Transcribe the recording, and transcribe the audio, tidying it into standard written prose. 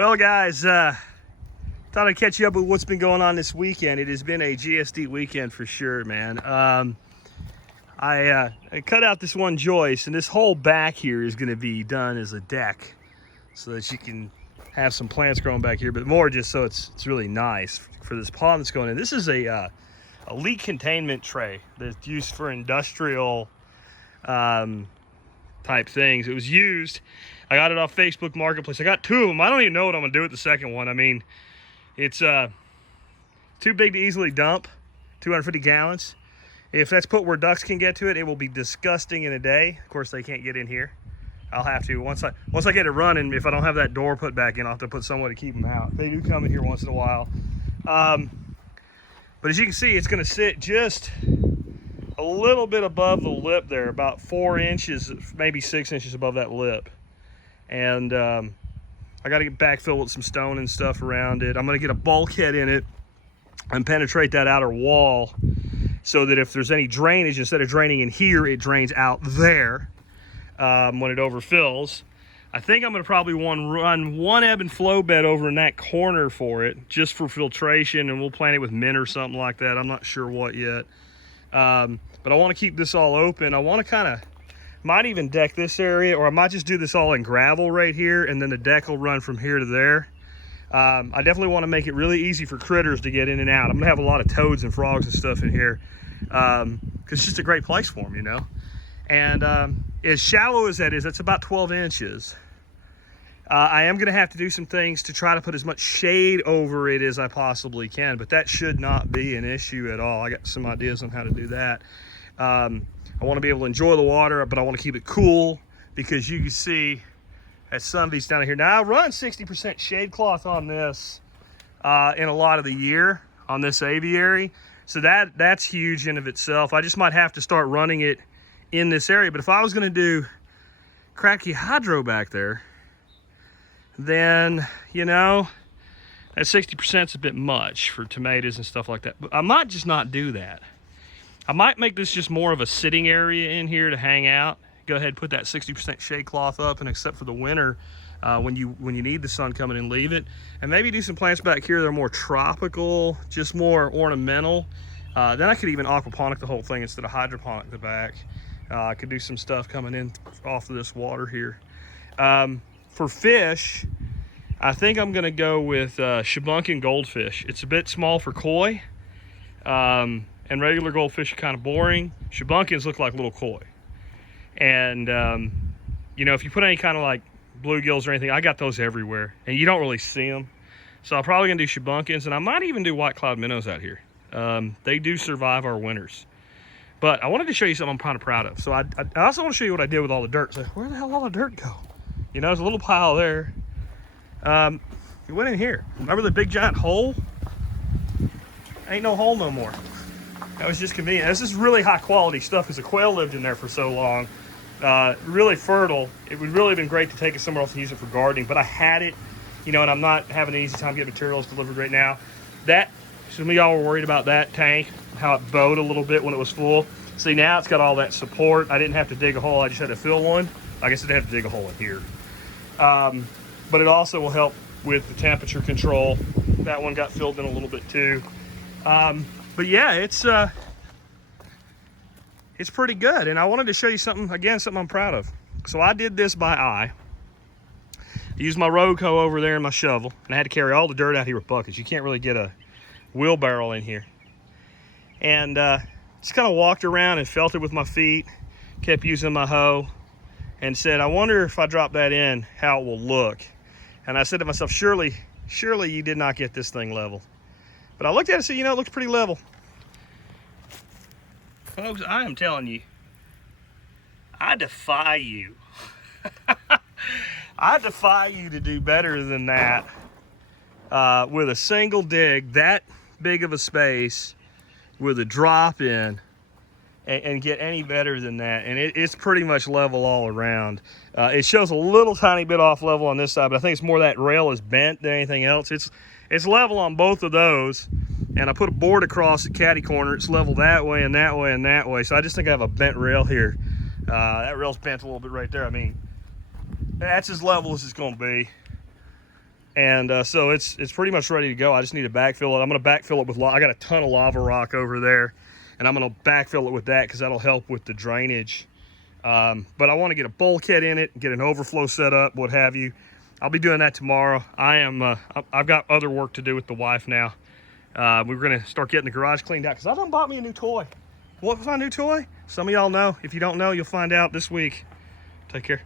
Well, guys, thought I'd catch you up with what's been going on this weekend. It has been a GSD weekend for sure, man. I cut out this one joist, and this whole back here is going to be done as a deck so that you can have some plants growing back here, but more just so it's really nice for this pond that's going in. This is a leak containment tray that's used for industrial type things. It was used, I got it off Facebook Marketplace. I got two of them. I don't even know what I'm gonna do with the second one. I mean, it's too big to easily dump, 250 gallons. If that's put where ducks can get to it, it will be disgusting in a day. Of course, they can't get in here. I'll have to, once I get it running, if I don't have that door put back in, I'll have to put someone to keep them out. They do come in here once in a while. But as you can see, it's gonna sit just a little bit above the lip there, about 4 inches, maybe 6 inches above that lip. And I got to get backfill with some stone and stuff around it. I'm going to get a bulkhead in it and penetrate that outer wall so that if there's any drainage, instead of draining in here, it drains out there when it overfills. I think I'm going to probably run one ebb and flow bed over in that corner for it, just for filtration, and we'll plant it with mint or something like that. I'm not sure what yet. But I want to keep this all open. I want to might even deck this area, or I might just do this all in gravel right here, and then the deck will run from here to there. I definitely want to make it really easy for critters to get in and out. I'm gonna have a lot of toads and frogs and stuff in here, because it's just a great place for them, you know. And as shallow as that is, that's about 12 inches. I am gonna have to do some things to try to put as much shade over it as I possibly can, but that should not be an issue at all. I got some ideas on how to do that. I want to be able to enjoy the water, but I want to keep it cool, because you can see at some of these down here. Now I run 60% shade cloth on this in a lot of the year on this aviary. So that's huge in of itself. I just might have to start running it in this area. But if I was going to do cracky hydro back there, then, you know, that 60% is a bit much for tomatoes and stuff like that. But I might just not do that. I might make this just more of a sitting area in here to hang out. Go ahead and put that 60% shade cloth up, and except for the winter, when you need the sun coming in, leave it. And maybe do some plants back here that are more tropical, just more ornamental. Then I could even aquaponic the whole thing instead of hydroponic the back. I could do some stuff coming in off of this water here. For fish, I think I'm gonna go with Shibunkin goldfish. It's a bit small for koi. And regular goldfish are kind of boring. Shibunkins look like little koi. And, you know, if you put any kind of like bluegills or anything, I got those everywhere. And you don't really see them. So I'm probably gonna do Shibunkins, and I might even do white cloud minnows out here. They do survive our winters. But I wanted to show you something I'm kind of proud of. So I also want to show you what I did with all the dirt. So where the hell did all the dirt go? You know, there's a little pile there. It went in here. Remember the big giant hole? Ain't no hole no more. That was just convenient. This is really high quality stuff because the quail lived in there for so long. Really fertile. It would really have been great to take it somewhere else and use it for gardening, but I had it, you know, and I'm not having an easy time getting materials delivered right now. Some of y'all were worried about that tank, how it bowed a little bit when it was full. See, now it's got all that support. I didn't have to dig a hole, I just had to fill one. I guess I didn't have to dig a hole in here. But it also will help with the temperature control. That one got filled in a little bit too. But yeah, it's pretty good. And I wanted to show you something, again, something I'm proud of. So I did this by eye. I used my road hoe over there and my shovel, and I had to carry all the dirt out here with buckets. You can't really get a wheelbarrow in here. And just kind of walked around and felt it with my feet, kept using my hoe, and said, I wonder if I drop that in, how it will look. And I said to myself, surely you did not get this thing level. But I looked at it and said, you know, it looks pretty level. Folks, I am telling you, I defy you. I defy you to do better than that with a single dig, that big of a space, with a drop in, and get any better than that. And it's pretty much level all around. It shows a little tiny bit off level on this side, but I think it's more that rail is bent than anything else. It's level on both of those. And I put a board across the caddy corner. It's level that way and that way and that way. So I just think I have a bent rail here. That rail's bent a little bit right there. I mean, that's as level as it's gonna be. And so it's pretty much ready to go. I just need to backfill it. I'm going to backfill it with I got a ton of lava rock over there, and I'm going to backfill it with that because that'll help with the drainage. But I want to get a bulkhead in it, get an overflow set up, what have you. I'll be doing that tomorrow. I've got other work to do with the wife now. We're going to start getting the garage cleaned out because I done bought me a new toy. What was my new toy? Some of y'all know. If you don't know, you'll find out this week. Take care.